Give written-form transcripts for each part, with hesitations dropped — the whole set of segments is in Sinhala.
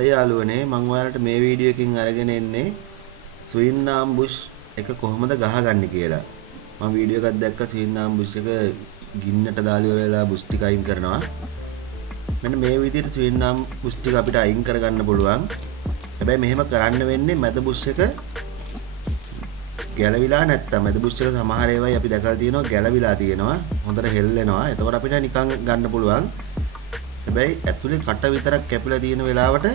හොඳයි යාළුවනේ මම ඔයාලට මේ වීඩියෝ එකකින් අරගෙන එන්නේ ස්වින්නාම් බුෂ් එක කොහොමද ගහගන්නේ කියලා. මම වීඩියෝ එකක් දැක්ක ස්වින්නාම් බුෂ් එක ගින්නට දාලා ඉවරලා බුෂ් ටික අයින් කරනවා. මෙන්න මේ විදිහට ස්වින්නාම් බුෂ් ටික අපිට අයින් කරගන්න පුළුවන්. හැබැයි මෙහෙම කරන්න වෙන්නේ මැද බුෂ් එක ගැලවිලා නැත්තම් මැද බුෂ් එක සමහර ඒවායි අපි දැකලා තියෙනවා ගැලවිලා තියෙනවා. හොඳට හෙල්ලෙනවා. එතකොට අපිට නිකන් ගන්න පුළුවන්. හැබැයි ඇතුලේ කට විතරක් කැපිලා තියෙන වෙලාවට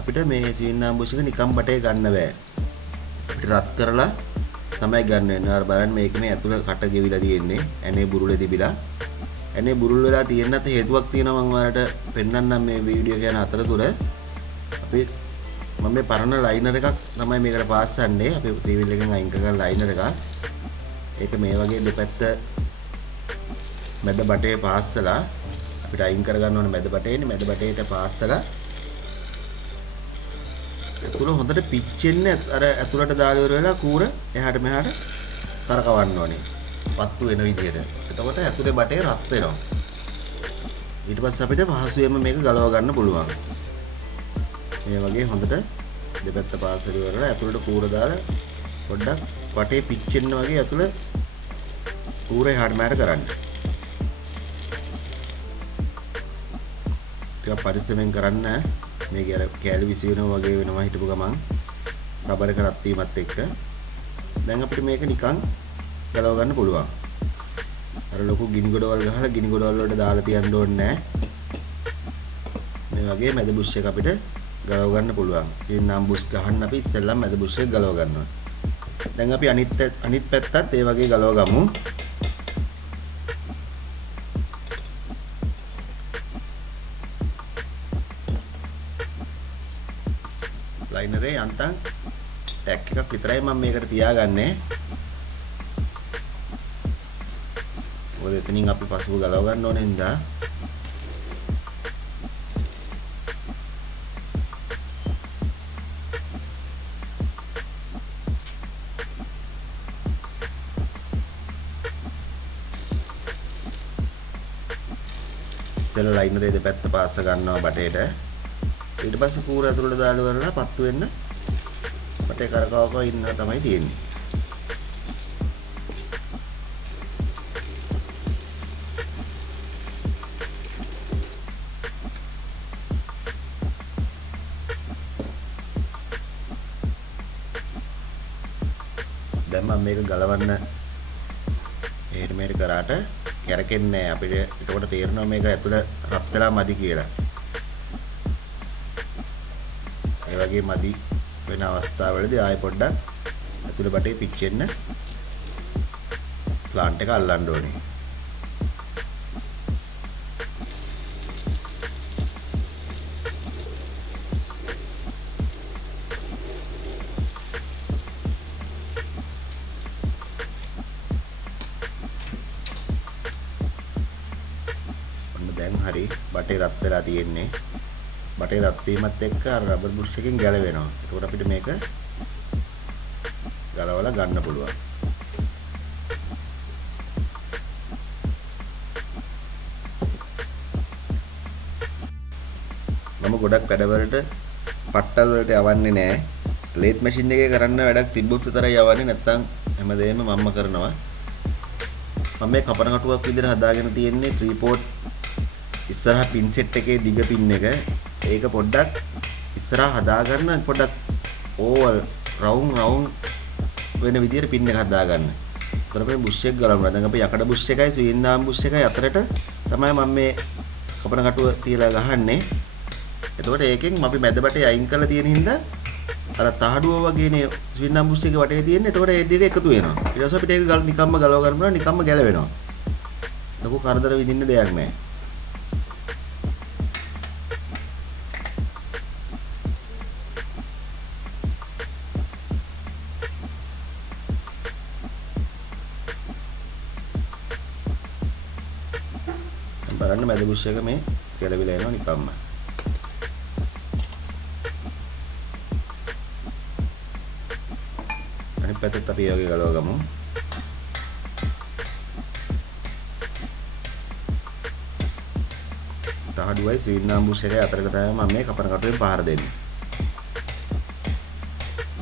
අපිට මේ ස්වින්නාම් බුෂ් එක නිකන් බටේ ගන්න බෑ. අපිට රත් කරලා තමයි ගන්න වෙන්නේ. ඔයාලා බලන්න මේක මේ ඇතුලේ කට ගෙවිලා තියෙන්නේ. ඇනේ බුරුලේ තිබිලා. ඇනේ බුරුල් වෙලා තියෙන්නත් හේතුවක් තියෙනවා මම ඔයාලට පෙන්නන්නම් මේ වීඩියෝ එක යන අතරතුර. අපි මම මේ පරණ ලයිනර් එකක් තමයි මේකට පාස්සන්නේ. අපි ටීවී එකෙන් අයින් කරගන්න ලයිනර් එකක්. ඒක මේ වගේ දෙපැත්ත මැද බටේ පාස්සලා අපිට අයින් කරගන්න ඕනේ මැද බටේනේ. මැද බටේට පාස්සලා ඇතුළ හොඳට පිච්චෙන්නේ අර ඇතුළට දාලා ඉවර වෙලා කූර එහාට මෙහාට කරකවන්න ඕනේ. පත්තු වෙන විදිහට. එතකොට ඇතුලේ බටේ රත් වෙනවා. ඊට පස්සේ අපිට පහසුවෙන්ම මේක ගලව ගන්න පුළුවන්. මේ වගේ හොඳට දෙපැත්ත පාස්සල ඉවරලා ඇතුළට කූර දාලා පොඩ්ඩක් බටේ පිච්චෙන්න වගේ ඇතුළ කූර එහාට මෙහාට කරන්න. ටිකක් පරිස්සමෙන් කරන්න. මේක අර කෑලි විසි වෙනවා වගේ වෙනවා හිටපු ගමන් රබර් එක රත් වීමත් එක්ක. දැන් අපිට මේක නිකන් ගලව ගන්න පුළුවන්. අර ලොකු ගිනි ගොඩවල් ගහලා ගිනි ගොඩවල් වලට දාලා තියන්න ඕනේ නැහැ. මේ වගේ මැද බුෂ් එක අපිට ගලව ගන්න පුළුවන්. ස්වින්නාම් බුෂ් ගහන්න අපි ඉස්සෙල්ලා මැද බුෂ් එක ගලව ගන්නවා. දැන් අපි අනිත් පැත්තත් ඒ වගේ ගලව ගමු. ලයිනරේ යන්තම් ටැක් එකක් විතරයි මම මේකට තියාගන්නේ. මොකද එතනින් අපි පසුව ගලව ගන්න ඕනේ හින්දා. ඉස්සෙල්ලා ලයිනරේ දෙපැත්ත පාස්ස ගන්නවා බටේට. ඊට පස්සේ කූර ඇතුළට දාලා ඉවරලා පත්තු වෙන්න බටේ කරකවක ඉන්න තමයි තියෙන්නේ. දැන් මම මේක ගලවන්න එහෙට මෙහෙට කරාට කැරකෙන්නේ නැහැ. අපිට එතකොට තේරෙනවා මේක ඇතුළ රත් වෙලා මදි කියලා. ඒ වගේ මදි වෙන අවස්ථාවලදී ආයෙ පොඩ්ඩක් ඇතුළ බටේ පිච්චෙන්න ප්ලාන්ට් එක අල්ලන්න ඕනේ. දැන් හරි බටේ රත් වෙලා තියෙන්නේ. බටේ රත් වීමත් එක්ක අර රබර් බුෂ් එකෙන් ගැලවෙනවා. ඒකට අපිට මේක ගලවලා ගන්න පුළුවන්. මම ගොඩක් වැඩවලට පට්ටල් වලට යවන්නේ නැහැ. ලේත් මැෂින් එකේ කරන්න වැඩක් තිබ්බොත් විතරයි යවන්නේ. නැත්නම් හැමදේම මම්ම කරනවා. මම මේ කපන කටුවක් විදිහට හදාගෙන තියෙන්නේ 3 port ඉස්සරහා පින් සෙට් එකේ දිග පින් එක. ඒක පොඩ්ඩක් ඉස්සරහා හදාගන්න පොඩ්ඩක් ඕවල් රවුන්ඩ් වෙන විදියට පින් එක හදාගන්න. ඊට පස්සේ බුෂ් එක ගලවනවා. දැන් අපි යකඩ බුෂ් එකයි ස්වින්නාම් බුෂ් එකයි අතරට තමයි මම මේ කපන කටුව තියලා ගහන්නේ. එතකොට ඒකෙන් අපි මැද බටේ අයින් කරලා තියෙන හින්දා අර තහඩුව වගේනේ ස්වින්නාම් බුෂ් එකේ වටේ තියෙන්නේ. එතකොට ඒ දෙක එකතු වෙනවා. ඊට පස්සේ අපිට ඒක නිකම්ම ගලව ගන්න පුළුවන්. නිකම්ම ගැලවෙනවා. ලොකු කරදර විඳින්න දෙයක් නැහැ. බලන්න මැද බුෂ් එක මේ ගැලවිලා එනවා නිකම්ම. අනිත් පැත්තත් අපි ඒ වගේ ගලව ගමු. තහඩුවයි සීන්නාම් බුෂ් එකයි අතරක තමයි මම මේ කපන කටුවෙන් පහර දෙන්නේ.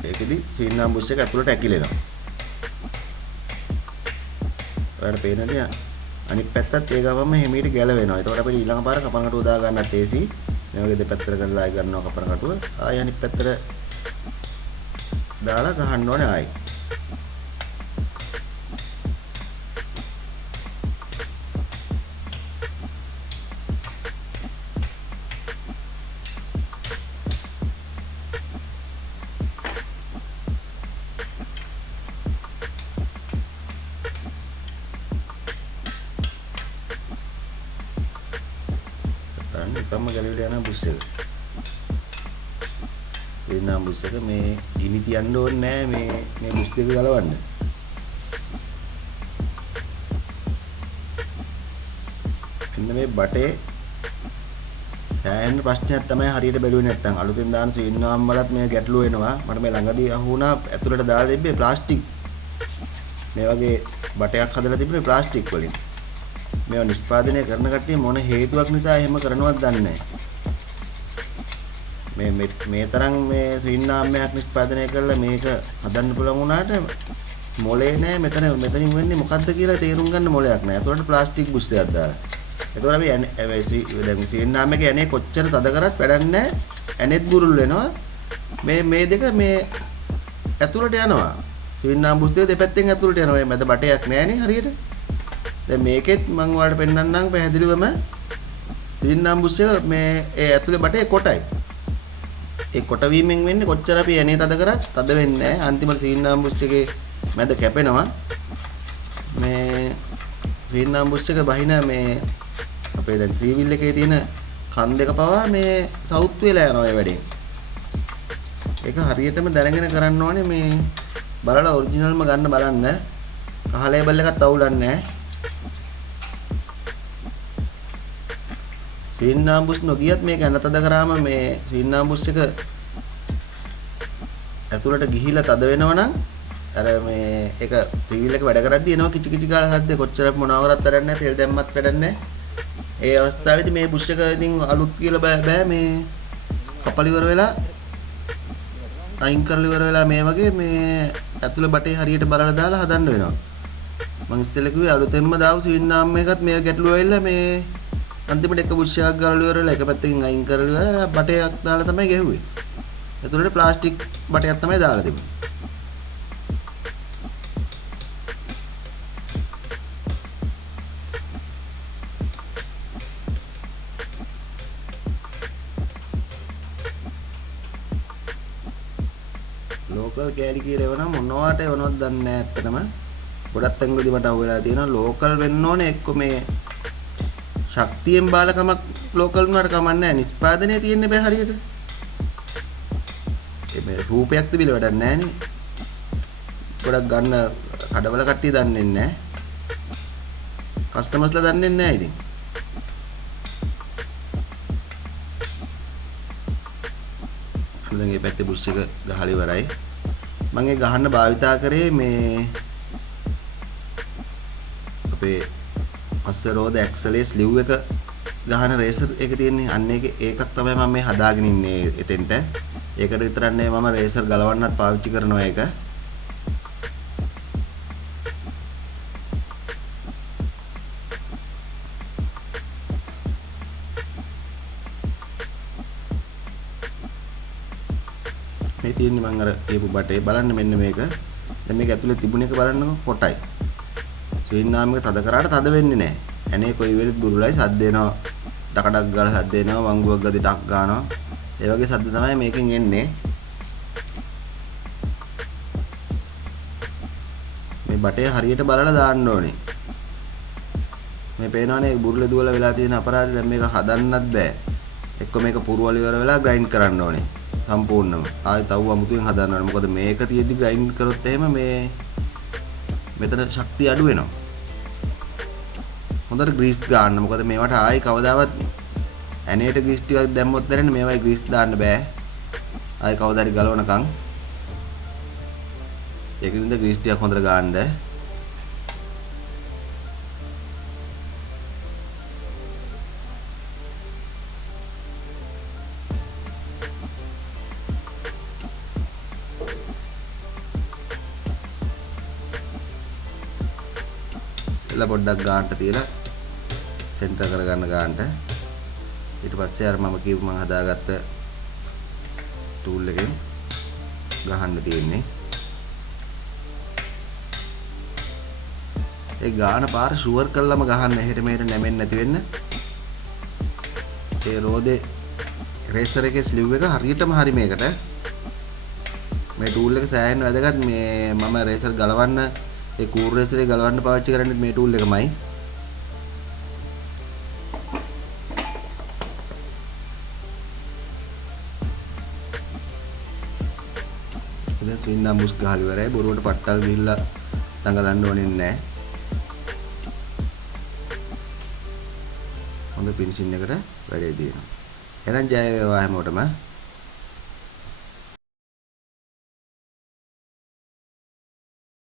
ඒකෙදි සීන්නාම් බුෂ් එක ඇතුළට ඇකිලෙනවා. ඔයාලට පේනද? අනිත් පැත්තත් ඒ ගමම හිමීට ගැලවෙනවා. ඒතකොට අපිට ඊළඟ පාර කපන කටුව දා ගන්නත් ඒසි. මේ වගේ දෙපැත්තට කරලා ආයි ගන්නවා කපන කටුව. ආයි අනිත් පැත්තට දාලා ගහන්න ඕනේ ආයි. නිකම්ම ගැලවිලා යන බුස් එක. සීන්නාම් බුස් එක මේ ගිනි තියන්න ඕනේ නෑ මේ බුස් දෙක ගලවන්න. එන්න මේ බටේ සෑහෙන ප්‍රශ්නයක් තමයි හරියට බැලුවේ නැත්නම් අලුතෙන් දාන සීන්නාම් වලත් මේ ගැටලුව එනවා. මට මේ ළඟදී අහුණා ඇතුළට දාලා තිබ්බේ ප්ලාස්ටික්. මේ වගේ බටයක් හදලා තිබුණේ ප්ලාස්ටික් වලින්. මේවා නිෂ්පාදනය කරන කට්ටිය මොන හේතුවක් නිසා එහෙම කරනවද දන්නේ නැහැ. මේ තරම් මේ සීන්නාම්යක් නිෂ්පාදනය කරලා මේක හදන්න පුළුවන් වුණාට මොලේ නෑ මෙතනින් වෙන්නේ මොකද්ද කියලා තේරුම් ගන්න මොලයක් නෑ. ඒතකොට ප්ලාස්ටික් බුස් එකක් දාලා. ඒතකොට අපි දැන් සීන්නාම්යක ඇනේ කොච්චර තද කරත් වැඩක් නෑ. ඇනෙත් බුරුල් වෙනවා. මේ දෙක මේ ඇතුළට යනවා. සීන්නාම් බුස් දෙක දෙපැත්තෙන් ඇතුළට යනවා. මේ මැද බටයක් නෑනේ හරියට. දැන් මේකෙත් මම ඔයාලට පෙන්නන්නම් පැහැදිලිවම සීන්නාම් බුස් එක මේ ඒ ඇතුලේ බටේ කොටයි. ඒ කොට වීමෙන් වෙන්නේ කොච්චර අපි එනේ තද කරත් තද වෙන්නේ නැහැ. අන්තිමට සීන්නාම් බුස් එකේ මැද කැපෙනවා. මේ සීන්නාම් බුස් එක බහින මේ අපේ දැන් ත්‍රිවිල් එකේ තියෙන කන් දෙක පවා මේ සවුත් වෙලා යනවා ඒ වැඩේ. ඒක හරියටම දැනගෙන කරන්න ඕනේ මේ බලලා ඔරිජිනල්ම ගන්න බලන්න. කහ ලේබල් එකත් අවුලන්නේ නැහැ. සීන්නාම් බුස් නොගියත් මේක ඇනතද කරාම මේ සීන්නාම් බුස් එක ඇතුළට ගිහිලා තද වෙනවනම් අර මේ ඒක ත්‍රිවිල් එක වැඩ කරද්දී එනවා කිචි කිචි ගාලා හද්ද කොච්චර මොනවා කරත් වැඩක් නැහැ තෙල් දැම්මත් වැඩක් නැහැ. ඒ අවස්ථාවේදී මේ බුස් එක ඉතින් අලුත් කියලා බෑ මේ කපල ඉවර වෙලා අයින් කරලා ඉවර වෙලා මේ වගේ මේ ඇතුළේ බටේ හරියට බලලා දාලා හදන්න වෙනවා. මම ඉස්සෙල්ලා කිව්වේ අලුතෙන්ම දාපු සීන්නාම් එකත් මේ ගැටලුව ඇවිල්ලා මේ අන්තිමට එක බුස් එකක් ගාලා ඉවරලා එක පැත්තකින් අයින් කරලා ඉවරලා බටයක් දාලා තමයි ගැහුවේ. ඒතුළට ප්ලාස්ටික් බටයක් තමයි දාලා තිබුණේ. ලෝකල් කෑලි කියලා එවනම් මොනවාට එවනවද දන්නේ නැහැ ඇත්තටම. ගොඩක් තැන්වලදී මට අහුවෙලා තියෙනවා ලෝකල් වෙන්න ඕනේ එක්ක මේ ශක්තියෙන් බාලකමක් ලෝකල් වුණාට කමක් නැහැ. නිෂ්පාදනය තියෙන්නේ බෑ හරියට. මේ රූපයක් තිබිලා වැඩක් නැහැ නේ. ගොඩක් ගන්න කඩවල කට්ටිය දන්නේ නැහැ. කස්ටමර්ස්ලා දන්නේ නැහැ ඉතින්. දැන් මේ පැත්තේ බුස් එක ගහලා ඉවරයි. මම ඒ ගහන්න භාවිතා කරේ මේ අපේ පස්සේ රෝද ඇක්සලේ ස්ලිව් එක ගහන රේසර් එක තියෙන්නේ. අන්න ඒකක් තමයි මම මේ හදාගෙන ඉන්නේ එතෙන්ට. ඒකට විතරක් නෙවෙයි මම රේසර් ගලවන්නත් පාවිච්චි කරනවා ඒක. මේ තියෙන්නේ මම අර කියපු බටේ බලන්න මෙන්න මේක. දැන් මේක ඇතුලේ තිබුණ එක බලන්නකො කොටයි. සීන්නාම් එක තද කරාට තද වෙන්නේ නැහැ. ඇනේ කොයි වෙලෙත් බුරුලයි සද්ද එනවා. ඩකඩක් ගාලා සද්ද එනවා. වංගුවක් ගදී ඩක් ගන්නවා. ඒ වගේ සද්ද තමයි මේකෙන් එන්නේ. මේ බටේ හරියට බලලා දාන්න ඕනේ. මේ පේනවනේ බුරුලේ දුවලා වෙලා තියෙන අපරාධය. දැන් මේක හදන්නත් බෑ. එක්ක මේක පුරවල ඉවර වෙලා ග්‍රයින්ඩ් කරන්න ඕනේ. සම්පූර්ණම. ආයෙ තව අමුතුවෙන් හදන්න ඕනේ. මොකද මේක තියෙද්දි ග්‍රයින්ඩ් කරොත් එහෙම මේ මෙතන ශක්තිය අඩු වෙනවා. හොඳට ග්‍රීස් ගන්න. මොකද මේවට ආයි කවදාවත් ඇනේට ග්‍රීස් ටිකක් දැම්මොත් දැනෙන්නේ මේවයි ග්‍රීස් දාන්න බෑ. ආයි කවදා හරි ගලවනකම්. ඒකින්ද ග්‍රීස් ටිකක් හොඳට ගන්න. එලා පොඩ්ඩක් ගානට තියලා සෙන්ටර් කරගන්න ගානට. ඊට පස්සේ අර මම කියපු මම හදාගත්ත ටූල් එකෙන් ගහන්න තියෙන්නේ. ඒ ගාන පාර ෂුවර් කළාම ගහන්න එහෙට මෙහෙට නැමෙන්නේ නැති වෙන්න. ඒ රෝදේ රේසර් එකේ ස්ලිව් එක හරියටම හරි මේකට. මේ ටූල් එක සෑහෙන වැදගත්. මේ මම රේසර් ගලවන්න ඒ කූර් රේසරේ ගලවන්න පාවිච්චි කරන්නේ මේ ටූල් එකමයි. දැන් ස්වින්නා මුස් ගහලා ඉවරයි. බොරුවට පට්ටල් ගිහිල්ලා දඟලන්න ඕනේ නැහැ. හොඳ ෆිනිෂින් එකට වැඩේ දිනනවා. එහෙනම් ජය වේවා හැමෝටම.